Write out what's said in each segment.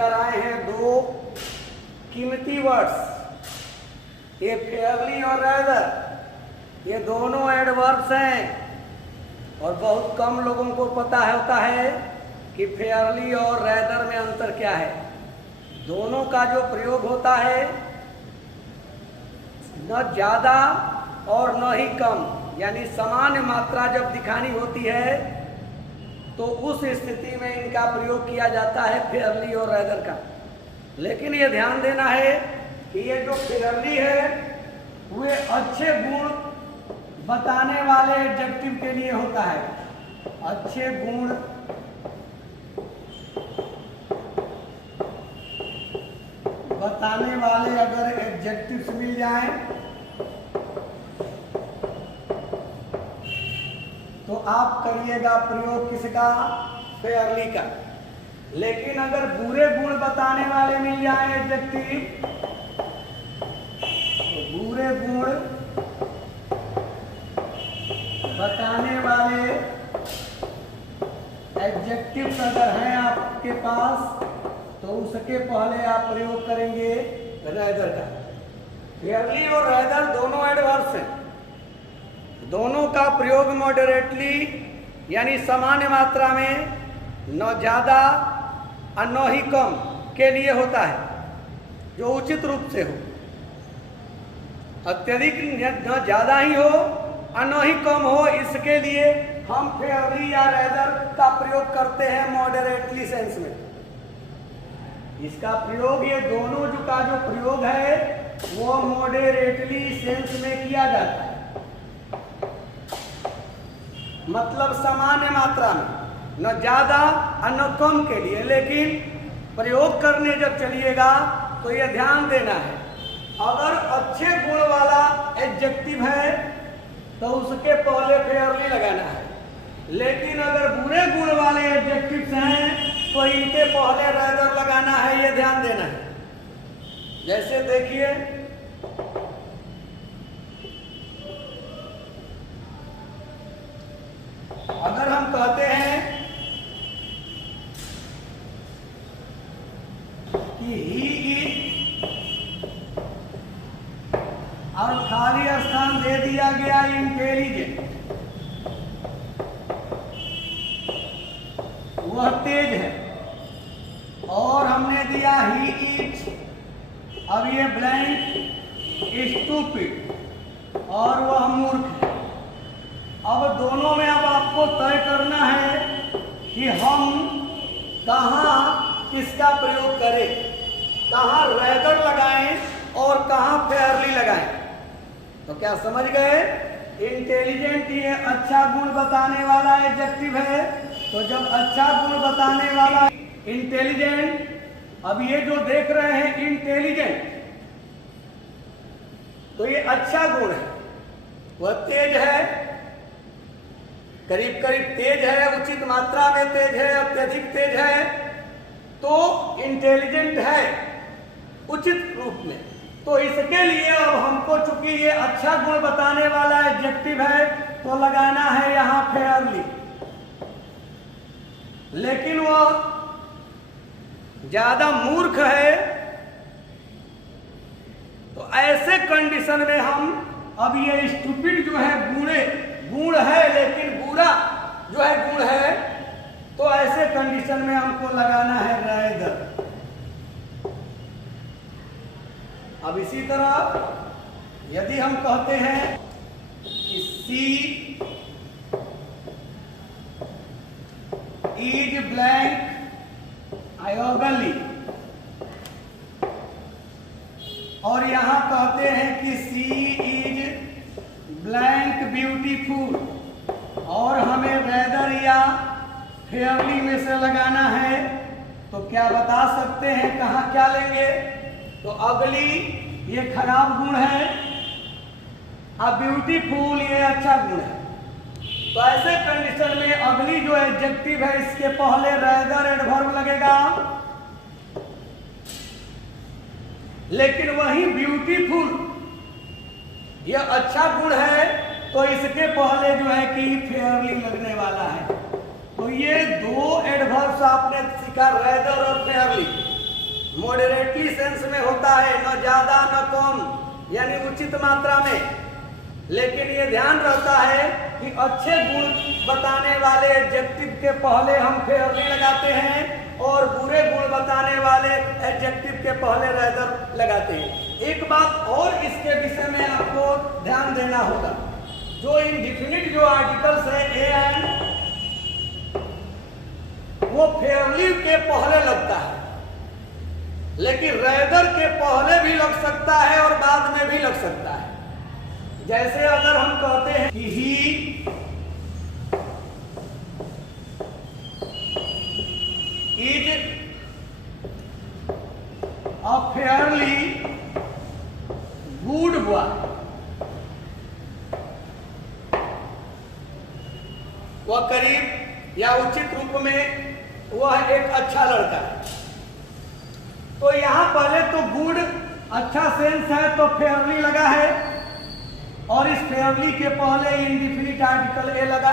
लेकर आए हैं दो कीमती वर्ड्स, ये फेयरली और रैदर, ये दोनों एडवर्ब्स हैं और बहुत कम लोगों को पता होता है कि फेयरली और रैदर में अंतर क्या है। दोनों का जो प्रयोग होता है न ज़्यादा और न ही कम, यानी सामान्य मात्रा जब दिखानी होती है तो उस स्थिति में इनका प्रयोग किया जाता है फेयरली और रैदर का। लेकिन ये ध्यान देना है कि ये जो फेयरली है वे अच्छे गुण बताने वाले एडजेक्टिव के लिए होता है। अच्छे गुण बताने वाले अगर एडजेक्टिव्स मिल जाएं तो आप करिएगा प्रयोग किसका? फेयरली का। लेकिन अगर बुरे गुण बताने वाले मिल जाएं एडजेक्टिव, तो बुरे गुण बताने वाले एडजेक्टिव्स अगर हैं आपके पास तो उसके पहले आप प्रयोग करेंगे रैदर का। फेयरली और रैदर दोनों एडवर्ब्स हैं, दोनों का प्रयोग मॉडरेटली यानी सामान्य मात्रा में, न ज़्यादा और न ही कम के लिए होता है, जो उचित रूप से हो। अत्यधिक न ज़्यादा ही हो और न ही कम हो, इसके लिए हम फेयरली या रैदर का प्रयोग करते हैं मॉडरेटली सेंस में। इसका प्रयोग, ये दोनों का जो प्रयोग है वो मॉडरेटली सेंस में किया जाता है, मतलब सामान्य मात्रा में, न ज़्यादा और न कम के लिए। लेकिन प्रयोग करने जब चलिएगा तो ये ध्यान देना है, अगर अच्छे गुण वाला एडजेक्टिव है तो उसके पहले फेयरली लगाना है, लेकिन अगर बुरे गुण वाले एडजेक्टिव्स हैं तो इनके पहले रैदर लगाना है, ये ध्यान देना है। जैसे देखिए, अगर हम कहते हैं कि ही इज और खाली स्थान दे दिया गया इंटेलिजेंट, वह तेज है, और हमने दिया ही इज, अब ये ब्लैंक स्टूपिड और वह मूर्ख है। अब दोनों में अब आपको तय करना है कि हम कहाँ किसका प्रयोग करें, कहाँ रैदर लगाएं और कहाँ फेयरली लगाएं। तो क्या समझ गए? इंटेलिजेंट ये अच्छा गुण बताने वाला एडजेक्टिव है, तो जब अच्छा गुण बताने वाला इंटेलिजेंट, अब ये जो देख रहे हैं इंटेलिजेंट, तो ये अच्छा गुण है, वह तेज है, करीब करीब तेज है, उचित मात्रा में तेज है, अत्यधिक तेज है, तो इंटेलिजेंट है उचित रूप में। तो इसके लिए अब हमको चूंकि ये अच्छा गुण बताने वाला एडजेक्टिव है तो लगाना है यहां फेयरली। लेकिन वह ज्यादा मूर्ख है, तो ऐसे कंडीशन में हम, अब ये स्टूपिड जो है गुण है लेकिन बुरा जो है गुण है, तो ऐसे कंडीशन में हमको लगाना है रैदर। अब इसी तरह यदि हम कहते हैं कि सी इज ब्लैंक आयोगली, और यहां कहते हैं कि सी इज ब्लैंक ब्यूटीफुल, और हमें रैदर या फेयरली में से लगाना है, तो क्या बता सकते हैं कहाँ क्या लेंगे? तो अगली ये खराब गुण है, अब ब्यूटीफुल ये अच्छा गुण है। तो ऐसे कंडीशन में अगली जो एडजेक्टिव है इसके पहले रैदर एडवर्ब लगेगा, लेकिन वही ब्यूटीफुल ये अच्छा गुण है तो इसके पहले जो है कि फेयरली लगने वाला है। तो ये दो एडवर्ब्स आपने सीखा, रैदर और फेयरली। फ्रेंडली सेंस में होता है, न ज्यादा न कम, यानी उचित मात्रा में। लेकिन ये ध्यान रहता है कि अच्छे गुण बताने वाले एडजेक्टिव के पहले हम फेयरली लगाते हैं और बुरे गुण बताने वाले एडजेक्टिव के पहले रेदर लगाते हैं। एक बात और इसके विषय में आपको ध्यान देना होगा, जो इंडिफिनिट जो आर्टिकल्स है एंड, वो फेयरली के पहले लगता है, लेकिन रेदर के पहले भी लग सकता है और बाद में भी लग सकता है। जैसे अगर हम कहते हैं कि he is a fairly good boy, वह करीब या उचित रूप में वह एक अच्छा लड़का है। तो यहां पहले तो गुड अच्छा सेंस है तो फेयरली लगा है, और इस फेयरली के पहले इंडिफिनिट आर्टिकल ए लगा।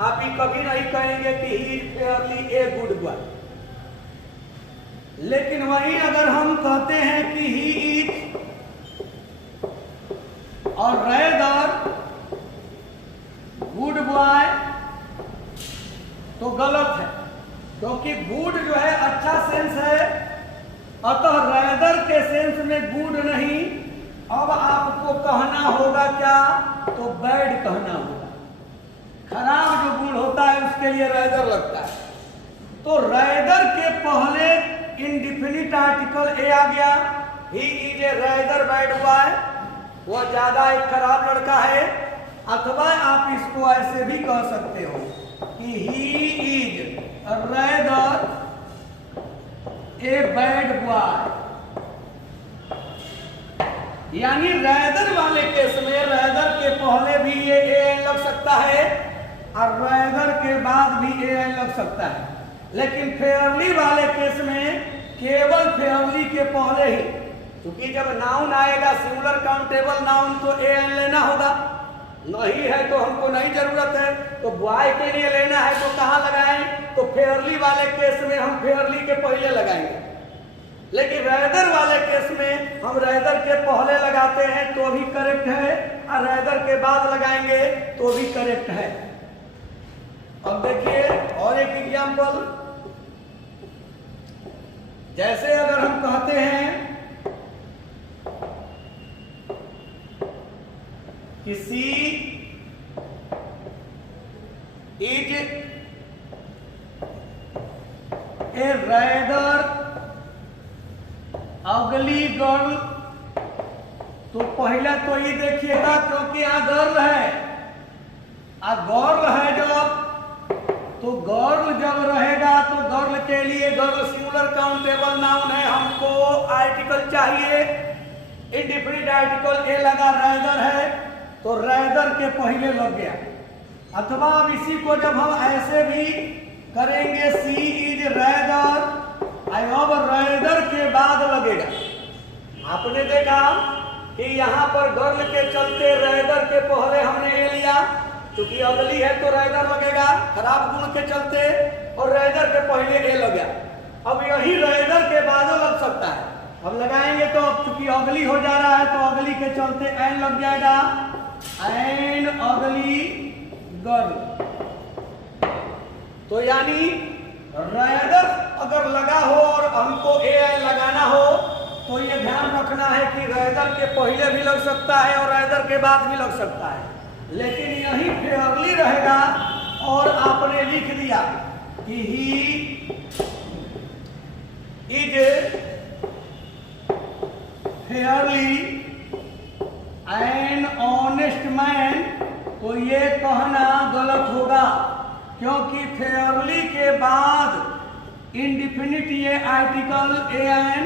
आप ही कभी नहीं कहेंगे कि he is fairly a good boy. लेकिन वहीं अगर हम कहते हैं कि ही इज और रेदर गुड बॉय, तो गलत है, क्योंकि गुड जो है अच्छा सेंस है, अतः रेदर के सेंस में गुड नहीं। अब आपको कहना होगा क्या, तो बैड कहना होगा। खराब जो गुण होता है उसके लिए रेदर लगता है। तो रेदर के पहले इंडिफिनिट आर्टिकल ए आ गया, he is a rather bad boy, वह ज्यादा एक खराब लड़का है। अथवा आप इसको ऐसे भी कह सकते हो कि he is rather a bad boy, यानी रेदर वाले केस में रेदर के पहले भी ये ए लग सकता है और रेदर के बाद भी ए लग सकता है। लेकिन फेयरली वाले केस में केवल फेयरली के पहले ही, क्योंकि जब नाउन आएगा सिंगुलर काउंटेबल नाउन तो ए लेना होगा, नहीं है तो हमको नहीं जरूरत है। तो बॉय के लिए लेना है तो कहाँ लगाएं, तो फेयरली वाले केस में हम फेयरली के पहले लगाएंगे। लेकिन रेदर वाले केस में हम रेदर के पहले लगाते हैं तो भी करेक्ट है, और रेदर के बाद लगाएंगे तो भी करेक्ट है। अब देखिए और एक एग्जाम्पल, जैसे अगर हम कहते हैं कि सी इज ए रेदर अगली गर्ल, तो पहले तो ये देखिएगा क्योंकि यहाँ गर्ल है, गर्ल है जब, तो गर्ल जब रहेगा तो गर्ल के लिए गर्ल सिंगुलर काउंटेबल नाउन है, हमको आर्टिकल चाहिए, इंडिफिनिट आर्टिकल ए लगा, रेदर है तो रेदर के पहले लग गया। अथवा अब इसी को जब हम ऐसे भी करेंगे सी इज रेदर, अब रेदर के बाद लगेगा। आपने देखा कि यहाँ पर गर्ल के चलते रेदर के पहले हमने ए लिया, क्योंकि अगली है तो रेदर लगेगा खराब गुण के चलते, और रेदर के पहले ए लग गया। अब यही रेदर के बाद लग सकता है, अब लगाएंगे तो अब चूंकि अगली हो जा रहा है तो अगली के चलते एन लग जाएगा, एन अगली गर्ल। तो यानी रेदर अगर लगा हो और हमको ए लगाना हो तो ये ध्यान रखना है कि रेदर के पहले भी लग सकता है और रेदर के बाद भी लग सकता है, लेकिन यही फेयरली रहेगा। और आपने लिख दिया कि he is fairly an honest man, तो ये कहना गलत होगा, क्योंकि फेयरली के बाद इंडिफिनिट ये आर्टिकल ए एन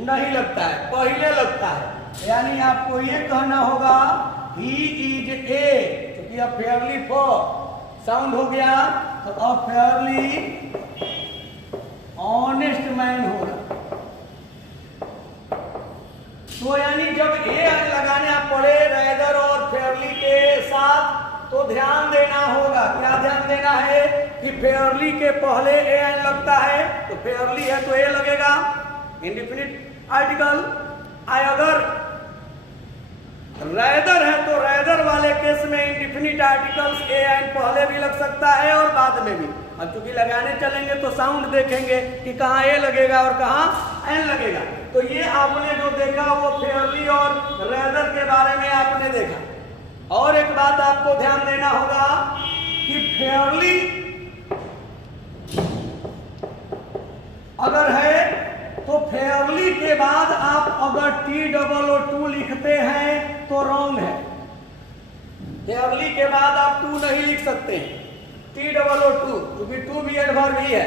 नहीं लगता है, पहले लगता है। यानी आपको ये कहना होगा ही इज ए, क्योंकि अब फेयरली फॉर साउंड हो गया तो अब फेयरली ऑनेस्ट मैन होगा। तो यानी जब ए लगाने पड़े रेदर और फेयरली के साथ तो ध्यान देना होगा, क्या ध्यान देना है कि फेयरली के पहले ए एन लगता है, तो फेयरली है तो ए लगेगा, इंडिफिनिट आर्टिकल अगर रैदर है तो रैदर वाले केस में इंडिफिनिट आर्टिकल्स ए एंड पहले भी लग सकता है और बाद में भी। अब चूंकि लगाने चलेंगे तो साउंड देखेंगे कि कहाँ ए लगेगा और कहाँ एन लगेगा। तो ये आपने जो देखा वो फेयरली और रैदर के बारे में आपने देखा। और एक बात आपको ध्यान देना होगा कि फेयरली अगर है तो फेयरली के बाद आप अगर TOO लिखते हैं तो रॉन्ग है। फेयरली के बाद आप टू नहीं लिख सकते हैं, TOO क्योंकि टू भी एडवर्ब ही है।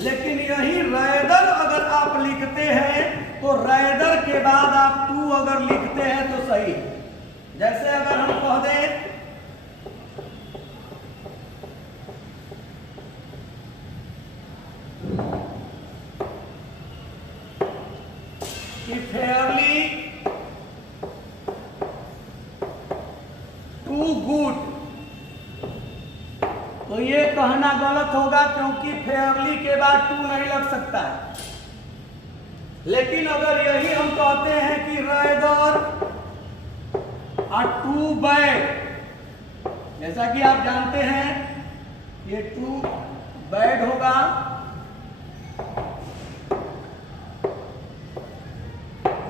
लेकिन यही रैदर अगर आप लिखते हैं तो रैदर के बाद आप टू अगर लिखते हैं तो सही है। जैसे अगर हम कह दें कि फेयरली टू गुड, तो ये कहना गलत होगा क्योंकि फेयरली के बाद टू नहीं लग सकता है। लेकिन अगर यही हम कहते हैं कि रैदर टू बैड, जैसा कि आप जानते हैं ये टू बैड होगा,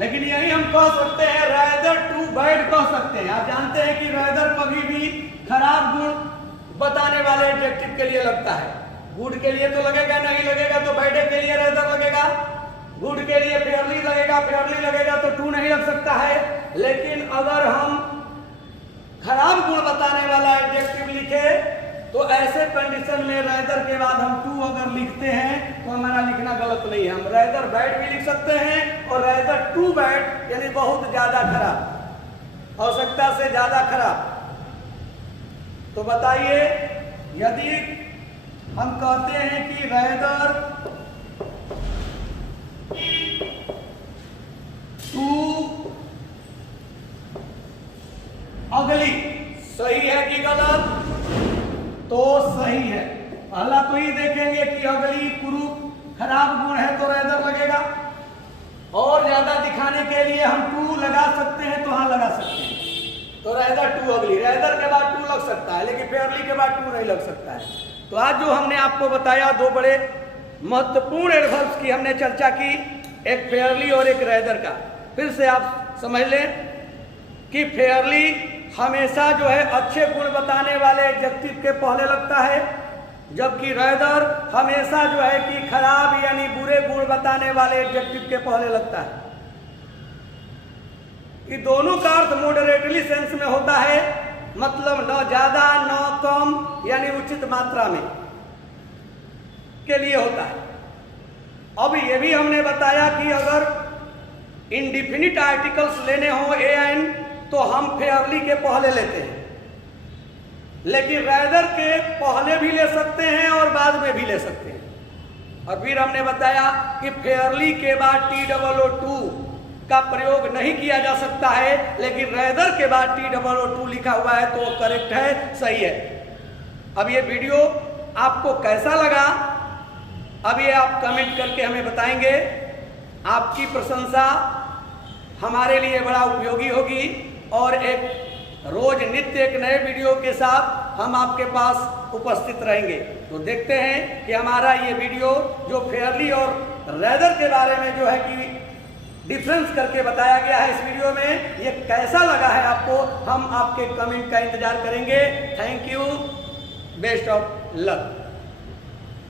लेकिन यही हम कह सकते हैं रैदर टू बैड कह सकते हैं। आप जानते हैं कि रैदर कभी भी खराब गुण बताने वाले एडजेक्टिव के लिए लगता है। गुड के लिए तो लगेगा नहीं, लगेगा तो बैड के लिए रैदर लगेगा, गुड के लिए फेयरली लगेगा, फेयरली लगेगा तो टू नहीं लग सकता है। लेकिन अगर हम खराब गुण बताने वाला एडजेक्टिव लिखे तो ऐसे कंडीशन में रैदर के बाद हम टू अगर लिखते हैं तो हमारा लिखना गलत नहीं है। हम रैदर बैड भी लिख सकते हैं और रैदर टू बैड यानी बहुत ज्यादा खराब, आवश्यकता से ज्यादा खराब। तो बताइए यदि हम कहते हैं कि रैदर टू अगली, सही है कि गलत? तो सही है। पहला तो ही देखेंगे कि अगली कुरूप खराब गुण है तो रैदर लगेगा, और ज्यादा दिखाने के लिए हम टू लगा सकते हैं तो हाँ लगा सकते हैं। तो रैदर टू अगली, रैदर के बाद टू लग सकता है लेकिन फेयरली के बाद टू नहीं लग सकता है। तो आज जो हमने आपको बताया दो बड़े महत्वपूर्ण एडवर्ब्स की हमने चर्चा की, एक फेयरली और एक रैदर का। फिर से आप समझ लें कि फेयरली हमेशा जो है अच्छे गुण बताने वाले एडजेक्टिव के पहले लगता है, जबकि रैदर हमेशा जो है कि खराब यानी बुरे गुण बताने वाले एडजेक्टिव के पहले लगता है। कि दोनों का अर्थ मॉडरेटली सेंस में होता है, मतलब न ज्यादा न कम यानी उचित मात्रा में के लिए होता है। अब ये भी हमने बताया कि अगर इंडिफिनिट आर्टिकल्स लेने हो ए एन तो हम फेयरली के पहले लेते हैं, लेकिन रैदर के पहले भी ले सकते हैं और बाद में भी ले सकते हैं। और फिर हमने बताया कि फेयरली के बाद TOO का प्रयोग नहीं किया जा सकता है, लेकिन रैदर के बाद TOO लिखा हुआ है तो करेक्ट है, सही है। अब ये वीडियो आपको कैसा लगा अब ये आप कमेंट करके हमें बताएंगे। आपकी प्रशंसा हमारे लिए बड़ा उपयोगी होगी और एक रोज नित्य एक नए वीडियो के साथ हम आपके पास उपस्थित रहेंगे। तो देखते हैं कि हमारा ये वीडियो जो फेयरली और रैदर के बारे में जो है कि डिफरेंस करके बताया गया है इस वीडियो में, ये कैसा लगा है आपको, हम आपके कमेंट का इंतजार करेंगे। Thank you, best of luck.